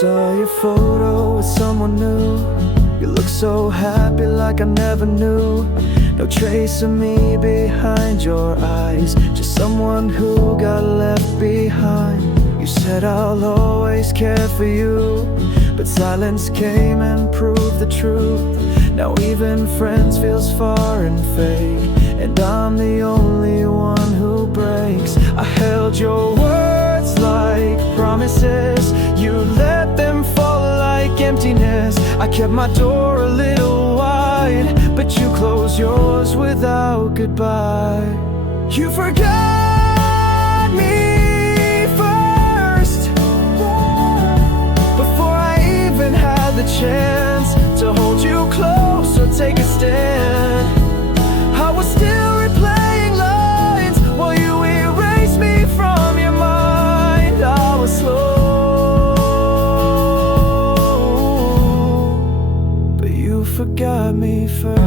saw your photo with someone new. You look so happy like I never knew. No trace of me behind your eyes, just someone who got left behind. You said I'll always care for you, but silence came and proved the truth. Now even friends feels far and fake, and I'm the only one who breaks. I held your words like promises, you let them fall like emptiness. I kept my door a little wide, but you closed yours without goodbye. You forgot me first, before I even had the chance to hold you close or take a stand. I was still replaying lines while you erased me from your mind. I was slow, but you forgot me first.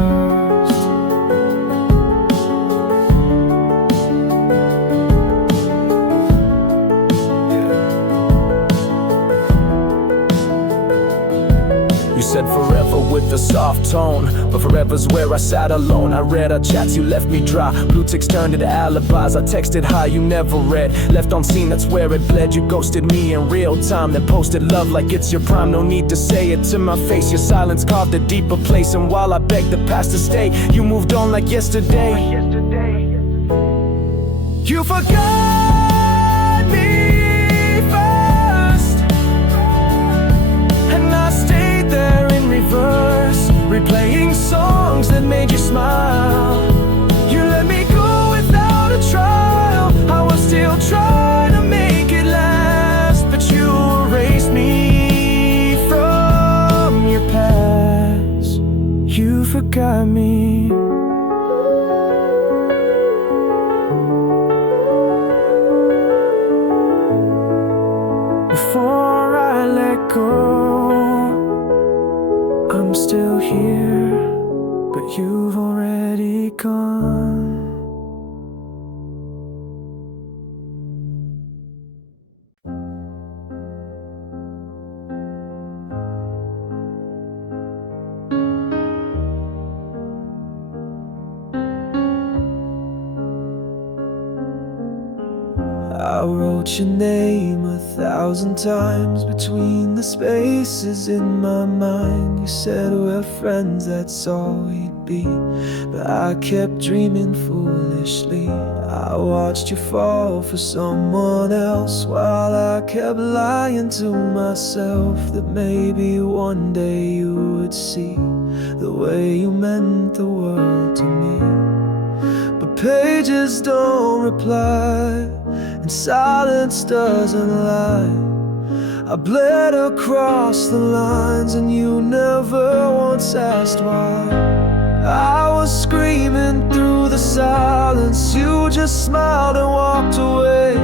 Said forever with a soft tone, but forever's where I sat alone. I read our chats, you left me dry. Blue ticks turned into alibis. I texted hi, you never read. Left on scene, that's where it bled. You ghosted me in real time, then posted love like it's your prime. No need to say it to my face, your silence carved a deeper place. And while I begged the past to stay, you moved on like yesterday. You forgot me first, and I stayed there in reverse, replaying songs that made you smile. You let me go without a trial. I was still trying to make it last, but you erased me from your past. You forgot me. Before I let go, I'm still here, but you've already gone. I wrote your name 1,000 times between the spaces in my mind. You said we're friends, that's all we'd be, but I kept dreaming foolishly. I watched you fall for someone else, while I kept lying to myself that maybe one day you would see the way you meant the world to me. But pages don't reply, and silence doesn't lie. I bled across the lines, and you never once asked why. I was screaming through the silence, you just smiled and walked away.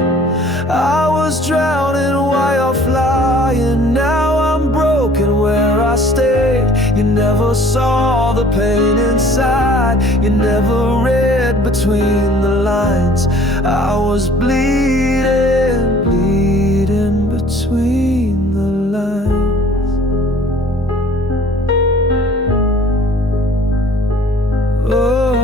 I was drowning while you're flying, now I'm broken where I stayed. You never saw the pain inside, you never read between the lines. I was bleeding, bleeding between the lines. Oh,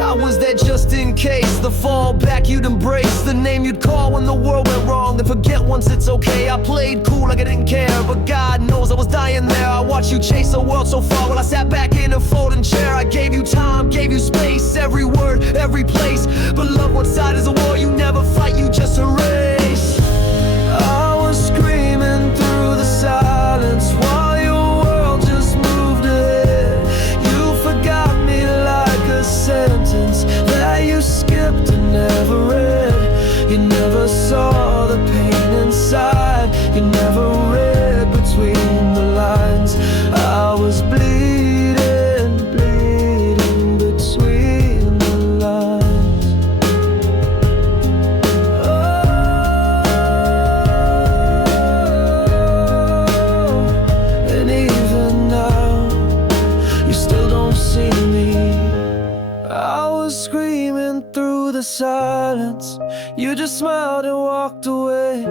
I was there just in case, the fallback you'd embrace, the name you'd call when the world went wrong, then forget once it's okay. I played cool like I didn't care, but God knows I was dying there. I watched you chase a world so far while I sat back in a folding chair. I gave you time, gave you space, every word, every place, but love, what side is a war you never fight, you just erase. I was screaming through the silence while your world just moved ahead. You forgot me like a sentence that you skipped and never read. You never saw the pain inside, you never read between the lines. I was bleeding, bleeding between the lines. Oh, and even now, you still don't see me. I was screaming through the silence You just smiled and walked away.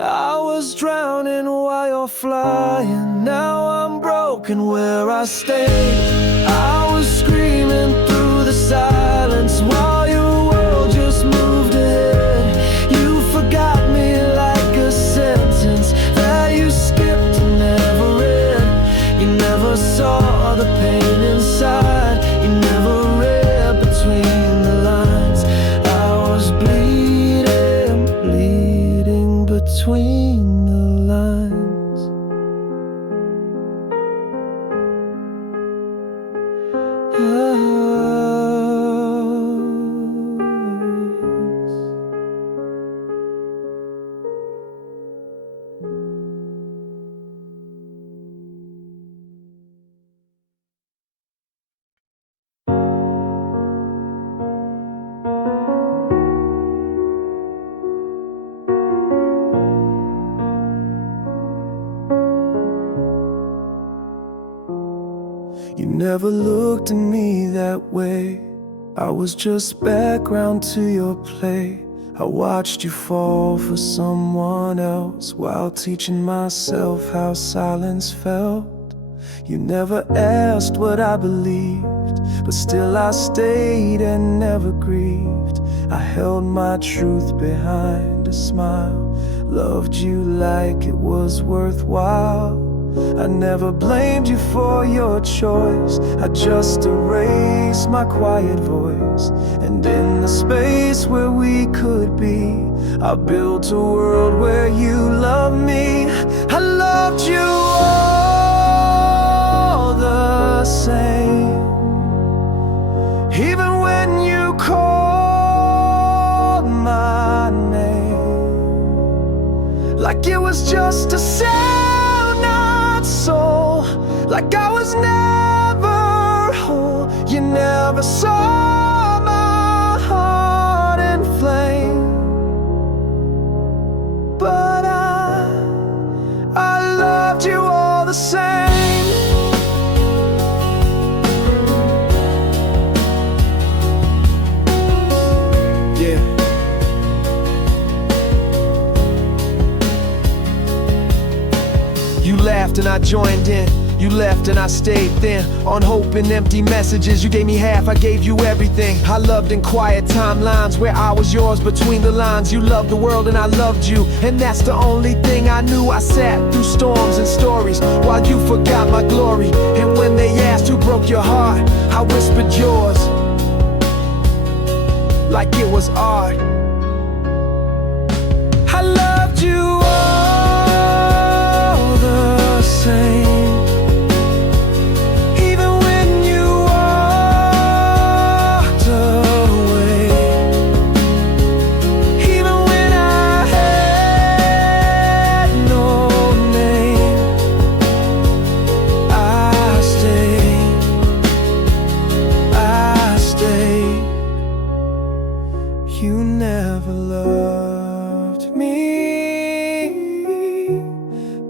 I was drowning while you're flying. Now I'm broken where I stayed. I was screaming through the silence while your world just moved ahead. You forgot me like a sentence that you skipped and never read. You never saw the pain inside. You never read between the lines. I was bleeding, bleeding between the lines. You never looked at me that way. I was just background to your play. I watched you fall for someone else while teaching myself how silence felt. You never asked what I believed, but still I stayed and never grieved. I held my truth behind a smile, loved you like it was worthwhile. I never blamed you for your choice. I just erased my quiet voice. And in the space where we could be, I built a world where you loved me. I loved you all the same, even when you called my name, like it was just a sound, not soul, like I was never whole. You never saw my heart in flame, but I loved you all the same. Yeah. You laughed and I joined in. You left and I stayed then. On hope and empty messages, you gave me half, I gave you everything. I loved in quiet timelines where I was yours between the lines. You loved the world and I loved you, and that's the only thing I knew. I sat through storms and stories while you forgot my glory. And when they asked who broke your heart, I whispered yours, like it was art. I loved you all the same. You never loved me,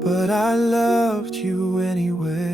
but I loved you anyway.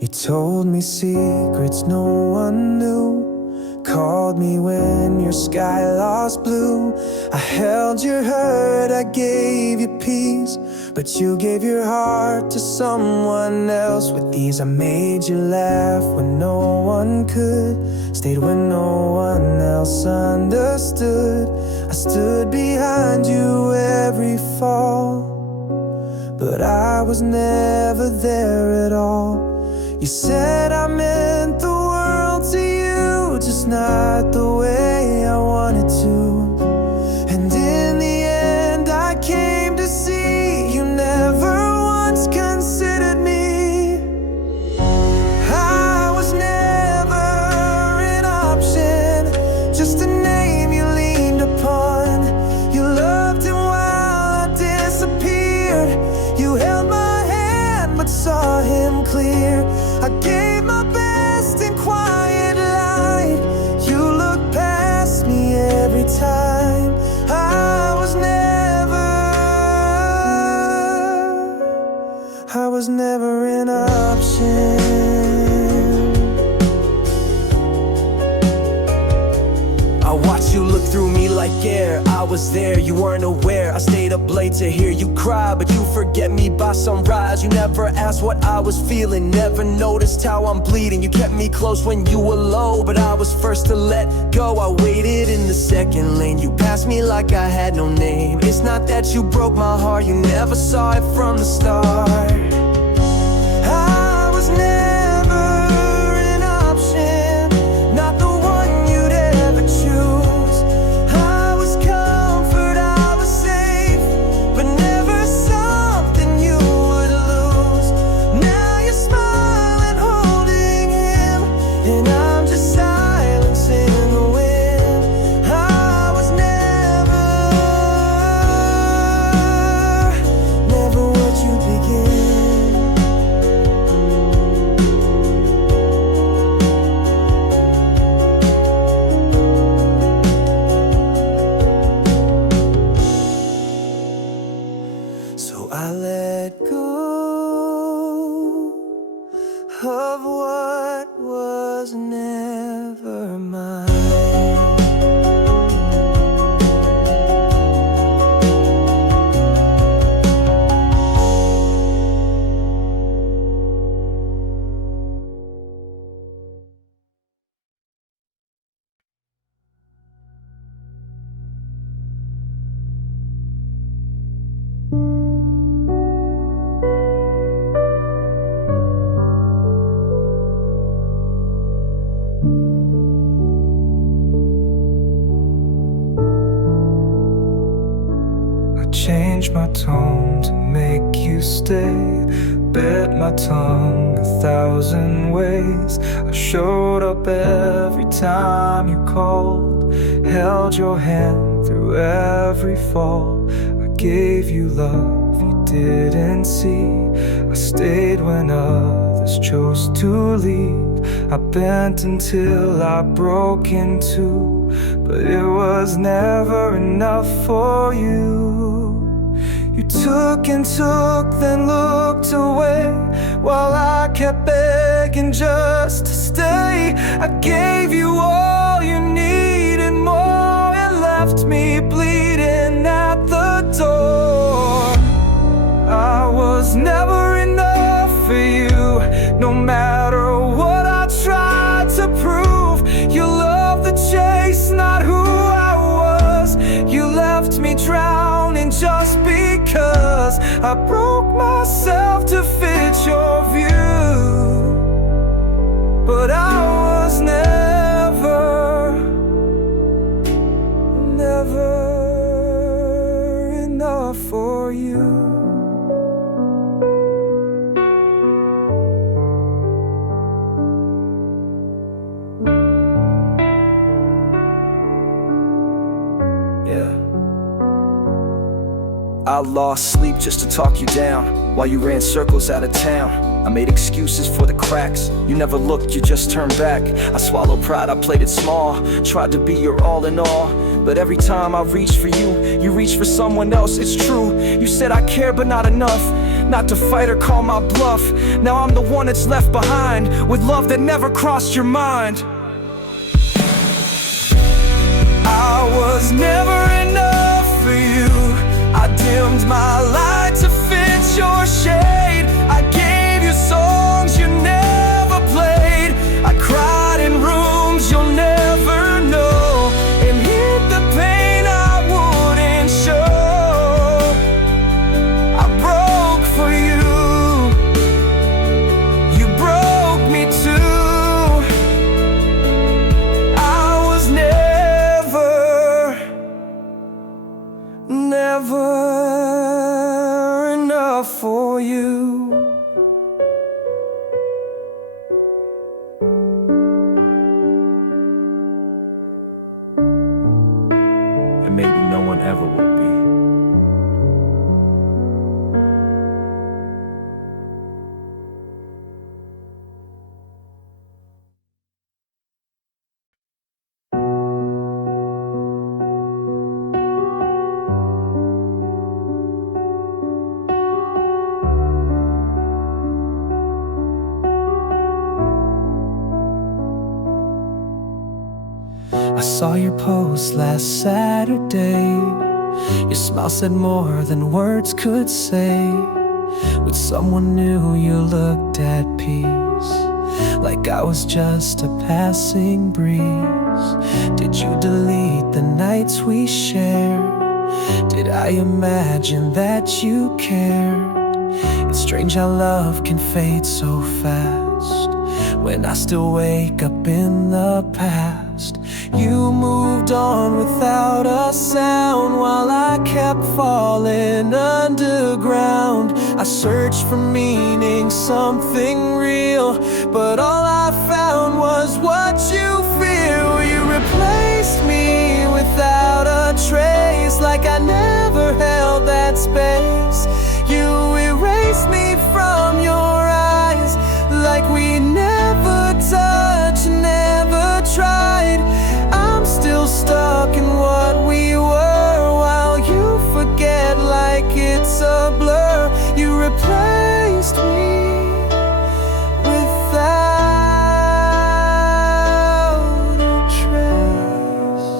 You told me secrets no one knew, called me when your sky lost blue. I held your hurt, I gave you peace, but you gave your heart to someone else with ease. I made you laugh when no one could, stayed when no one else understood. I stood behind you every fall, but I was never there at all. You said I meant the world to you, just not the way I wanted to. And in the end I came to see you never once considered me. I was never an option, just a name you leaned upon. You loved him while I disappeared. You held my hand but saw him clear. I gave my like air. I was there, you weren't aware. I stayed up late to hear you cry, but you forget me by sunrise. You never asked what I was feeling, never noticed how I'm bleeding. You kept me close when you were low, but I was first to let go. I waited in the second lane, you passed me like I had no name. It's not that you broke my heart, you never saw it from the start. I was never an option, not the one you'd ever choose. I was comfort, I was safe, but never something you would lose. Now you're smiling, holding him, and I'm just silence in the wind. I was never what you begin. So I let go of what was never mine. Changed my tone to make you stay, bit my tongue 1,000 ways. I showed up every time you called, held your hand through every fall. I gave you love you didn't see. I stayed when others chose to leave. I bent until I broke in two, but it was never enough for you. You took and took, then looked away, while I kept begging just to stay. I gave you all you needed more, and left me bleeding at the door. I was never enough for you, no matter what I tried to prove. You loved the chase, not who I was. You left me drowning just because I broke myself to fit your view. But I was never enough for you. I lost sleep just to talk you down, while you ran circles out of town. I made excuses for the cracks. You never looked, you just turned back. I swallowed pride, I played it small, tried to be your all in all. But every time I reached for you, you reached for someone else, it's true. You said I care but not enough, not to fight or call my bluff. Now I'm the one that's left behind, with love that never crossed your mind. I was never enough for you. I dimmed my light to fit your shade. I gave you songs you never played. I cried in rooms you'll never know, and hid the pain I wouldn't show. I broke for you, you broke me too. I was never enough for you. And maybe no one ever will be. I saw your post last Saturday. Your smile said more than words could say. With someone new you looked at peace, like I was just a passing breeze. Did you delete the nights we shared? Did I imagine that you cared? It's strange how love can fade so fast, when I still wake up in the past. You moved on without a sound, while I kept falling underground. I searched for meaning, something real, but all I found was what you feel. You replaced me without a trace, like I never held that space. You erased me from your eyes, like we never touched, never tried. I'm still stuck in what we were, while you forget like it's a blur. You replaced me without a trace.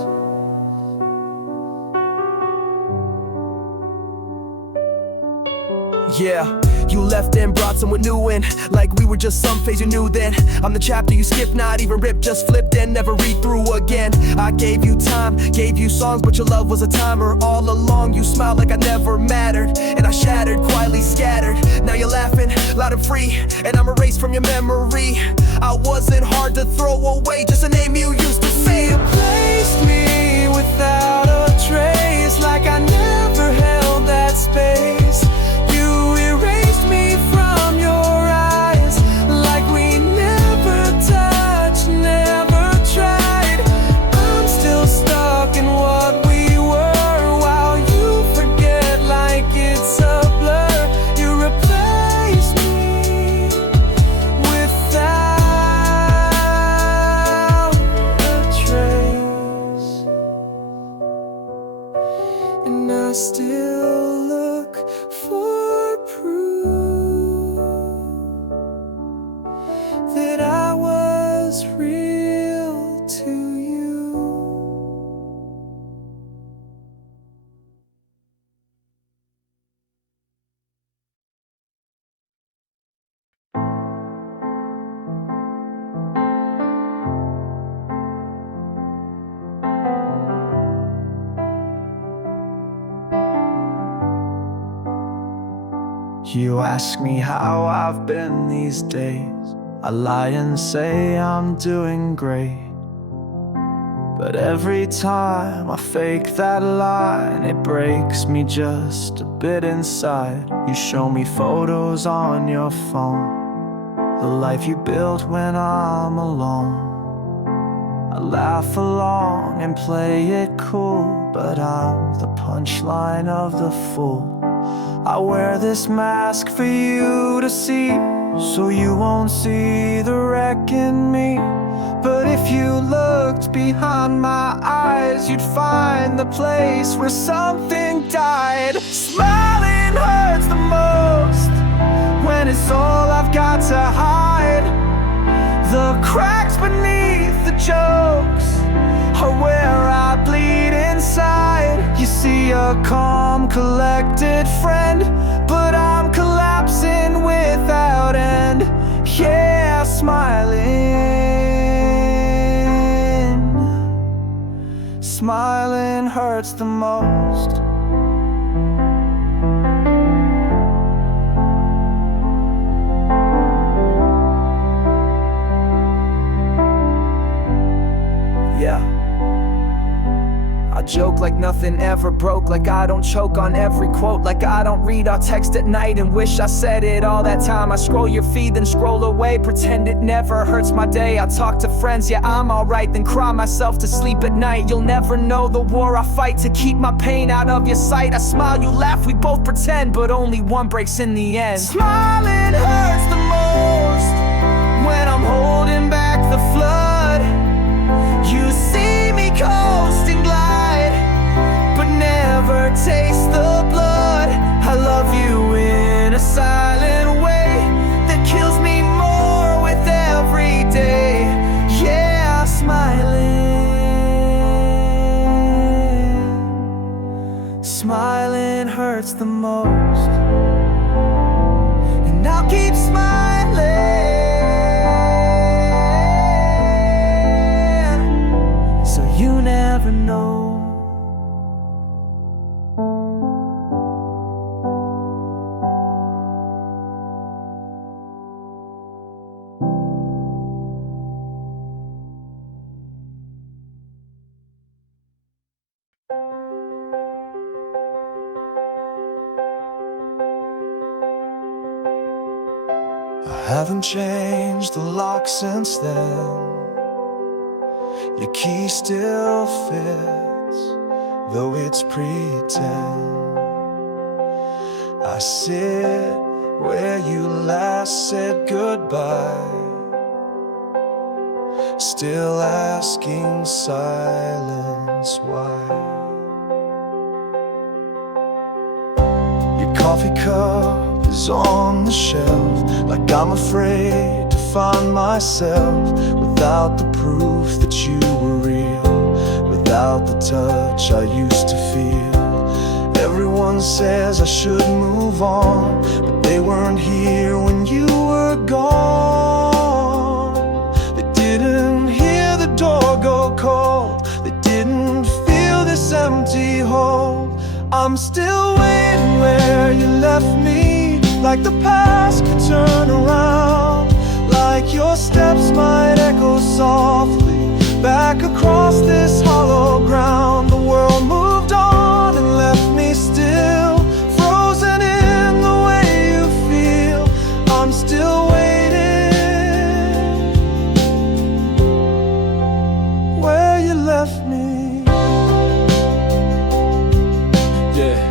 Yeah, you left and brought someone new in, like we were just some phase you knew then. I'm the chapter you skipped, not even ripped, just flipped and never read through again. I gave you time, gave you songs, but your love was a timer. All along you smiled like I never mattered, and I shattered, quietly scattered. Now you're laughing, loud and free, and I'm erased from your memory. I wasn't hard to throw away, just a name you used to say. You replaced me without a trace, like I never held that space. You erased me from your eyes, like we never touched, never tried. I'm still stuck in what we were, while you forget like it's a blur. You replaced me without a trace, and I still look for proof that I was real to you. You ask me how I've been these days. I lie and say I'm doing great, but every time I fake that line, it breaks me just a bit inside. You show me photos on your phone, the life you built when I'm alone. I laugh along and play it cool, but I'm the punchline of the fool. I wear this mask for you to see, so you won't see the wreck in me. But if you looked behind my eyes, you'd find the place where something died. Smiling hurts the most when it's all I've got to hide. The cracks beneath the jokes are where I bleed inside. You see a calm, collected friend, but I'm collapsing without end. Yeah, smiling hurts the most. Yeah, I joke like nothing ever broke, like I don't choke on every quote, like I don't read our text at night and wish I said it all that time. I scroll your feed then scroll away, pretend it never hurts my day. I talk to friends, yeah I'm alright, then cry myself to sleep at night. You'll never know the war I fight to keep my pain out of your sight. I smile, you laugh, we both pretend, but only one breaks in the end. Smiling hurts the most when I'm holding back the flood. You see me coast and glide, but never taste the blood. I love you in a silent way that kills me more with every day. Yeah, smiling hurts the most. And I'll keep smiling, so you never know. I haven't changed the lock since then. Your key still fits, though it's pretend. I sit where you last said goodbye, still asking silence why. Your coffee cup is on the shelf, like I'm afraid to find myself without the proof that you were real, without the touch I used to feel. Everyone says I should move on, but they weren't here when you were gone. They didn't hear the door go cold, they didn't feel this empty hole. I'm still waiting where you left me, like the past could turn around, like your steps might echo softly back across this hollow ground. The world moved on and left me still, frozen in the way you feel. I'm still waiting where you left me. Yeah.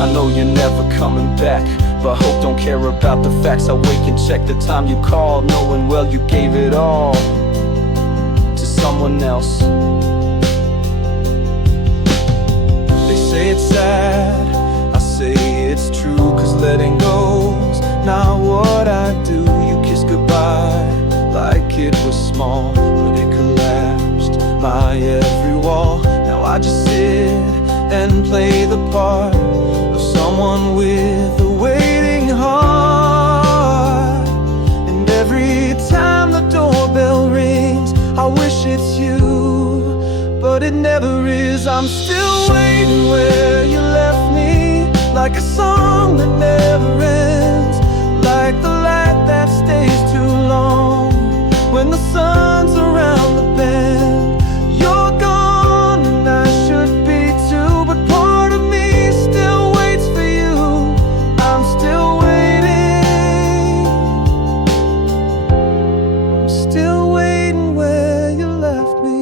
I know you're never coming back, but hope don't care about the facts. I wake and check the time you called, knowing well you gave it all to someone else. They say it's sad, I say it's true, cause letting go's not what I do. You kissed goodbye like it was small, but it collapsed my every wall. Now I just sit and play the part of someone with a waiting heart. And every time the doorbell rings, I wish it's you, but it never is. I'm still waiting where you left me, like a song that never ends, like the light that stays too long when the sun's around the bend. You're gone and I should be too, but part of me still waits for you. I'm still waiting, I'm still waiting where you left me.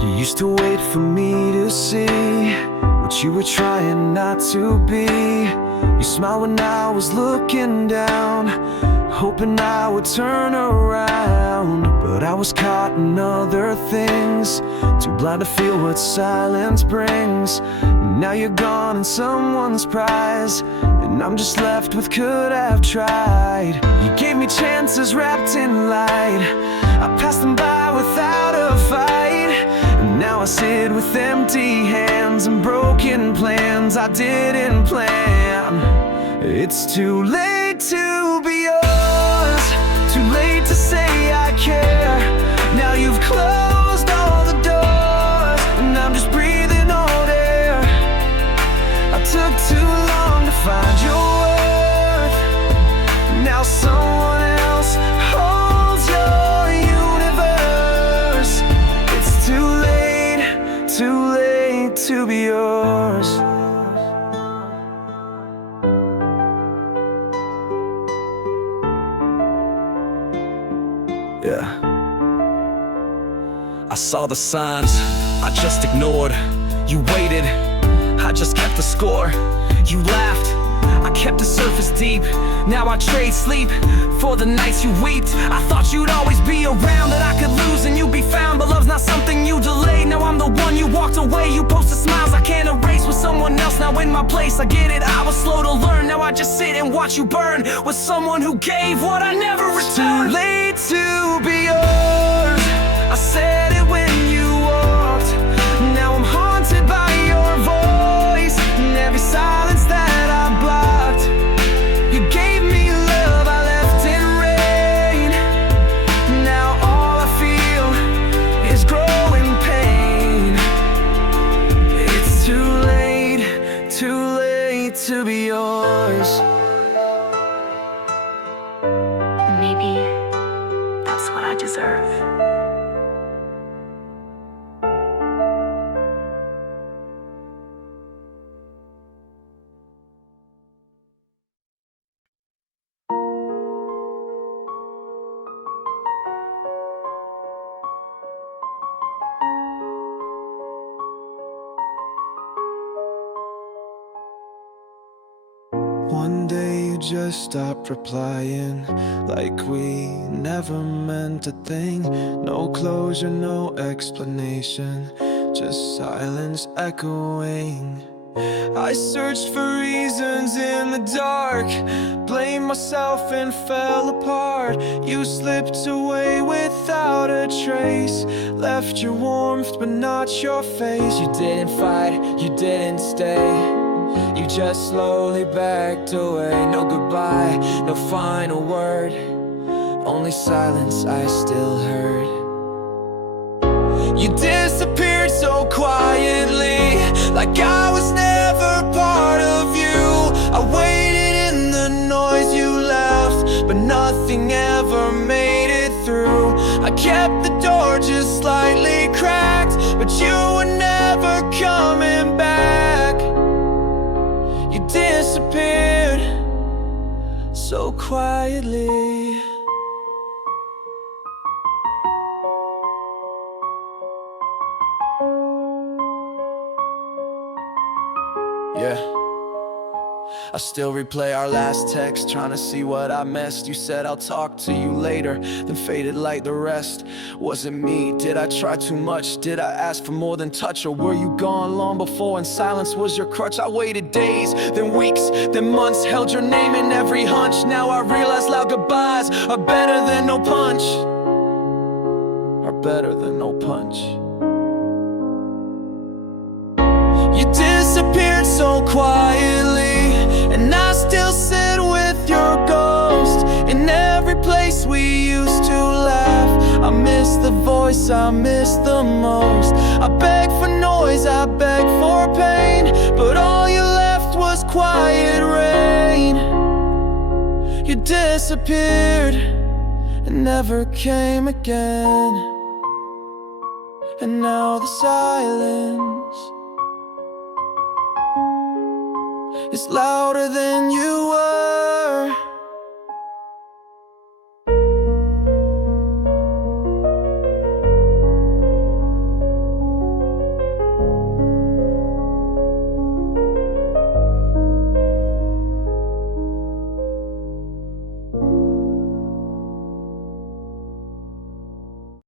You used to wait for me to see what you were trying not to be. You smiled when I was looking down, hoping I would turn around. But I was caught in other things, too blind to feel what silence brings. Now you're gone and someone's prize, and I'm just left with could have tried. You gave me chances wrapped in light, I passed them by without a fight. And now I sit with empty hands and broken plans I didn't plan. It's too late to be yours, too late to say I care. Now you've closed all the doors, and I'm just breathing old air. I took too long to find your worth. Now someone else holds your universe. It's too late to be yours. Yeah. I saw the signs, I just ignored. You waited, I just kept the score. You laughed, I kept the surface deep. Now I trade sleep for the nights you wept. I thought you'd always be around, that I could lose and you'd be found. But love's not something you delay. Now I'm the one you walked away. You posted smiles I can't erase with someone else now in my place. I get it, I was slow to learn. Now I just sit and watch you burn with someone who gave what I never returned. Too late to be yours, I said it when you walked. Now I'm haunted by your voice and every silence that I blocked. You gave me love I left in rain. Now all I feel is growing pain. It's too late to be yours. Maybe that's what I deserve. One day you just stopped replying, like we never meant a thing. No closure, no explanation, just silence echoing. I searched for reasons in the dark, blamed myself and fell apart. You slipped away without a trace, left your warmth but not your face. You didn't fight, you didn't stay, you just slowly backed away. No goodbye, no final word, only silence I still heard. You disappeared so quietly, like I was never part of you. I waited in the noise you left, but nothing ever made it through. I kept the door just slightly cracked, but you were never coming back. You disappeared so quietly. Yeah, I still replay our last text, trying to see what I missed. You said I'll talk to you later, then faded like the rest. Was it me? Did I try too much? Did I ask for more than touch? Or were you gone long before and silence was your crutch? I waited days, then weeks, then months, held your name in every hunch. Now I realize loud goodbyes are better than no punch, are better than no punch. You disappeared so quietly, and I still sit with your ghost in every place we used to laugh. I miss the voice I miss the most. I beg for noise, I beg for pain, but all you left was quiet rain. You disappeared and never came again. And now the silence is louder than you